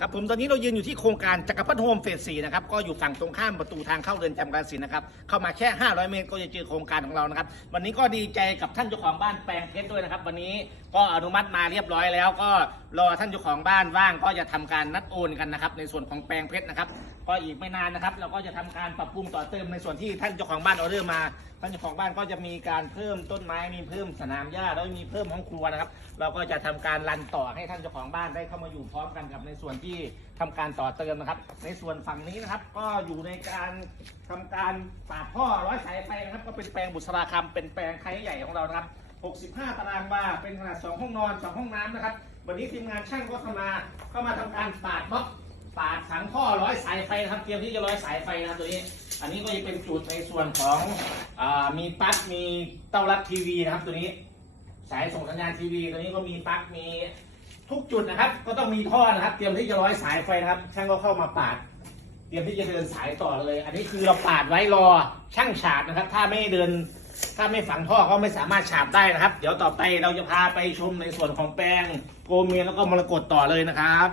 ครับผมตอนนี้เรายืนอยู่ที่โครงการจักรพรรดิโฮมเฟสสี่นะครับก็อยู่ฝั่งตรงข้ามประตูทางเข้าเรือนจำกาฬสินธุ์นะครับเข้ามาแค่ 500 เมตรก็จะเจอโครงการของเรานะครับวันนี้ก็ดีใจกับท่านเจ้าของบ้านแปลงเพชรด้วยนะครับ วันนี้ก็อนุมัติมาเรียบร้อยแล้วก็รอท่านเจ้าของบ้านว่างก็จะทำการนัดโอนกันนะครับในส่วนของแปลงเพชรนะครับก็อีกไม่นานนะครับเราก็จะทำการปรับปรุงต่อเติมในส่วนที่ท่านเจ้าของบ้านออเดอร์มา ท่านเจ้าของบ้านก็จะมีการเพิ่มต้นไม้มีเพิ่มสนามหญ้าแล้วมีเพิ่มห้องครัวนะครับ เราก็จะทำการรันต่อให้ท่านเจ้าของบ้านได้เข้ามาอยู่พร้อมกันกับในส่วนที่ทำการต่อเติมนะครับ ในส่วนฝั่งนี้นะครับ ก็อยู่ในการทำการปาดท่อร้อยสายไฟนะครับ ก็เป็นแปลงบุษราคำเป็นแปลงไทยใหญ่ของเรานะครับ 65 ตารางวา เป็นขนาด 2 ห้องนอน 2 ห้องน้ำนะครับ วันนี้ทีมงานช่างก็เข้ามาเข้ามาทำการปาดบล็อกปาดสังท่อร้อยสายไฟนะครับ เตรียมที่จะร้อยสายไฟนะครับตัวนี้ อันนี้ก็จะเป็นจุดในส่วนของอมีปลั๊กมีเต้ารับทีวีนะครับ ตัวนี้ สายส่งสัญญาณทีวี ตัวนี้ก็มีปลั๊กมีทุกจุดนะครับ ก็ต้องมีท่อนะครับ เตรียมที่จะร้อยสายไฟนะครับ ช่างก็เข้ามาปาด เตรียมที่จะเดินสายต่อเลย อันนี้คือเราปาดไว้รอช่างฉาบนะครับ ถ้าไม่เดิน ถ้าไม่ฝังท่อก็ไม่สามารถฉาบได้นะครับ เดี๋ยวต่อไปเราจะพาไปชมในส่วนของแปลงโกเมนแล้วก็มรกตต่อเลยนะครับ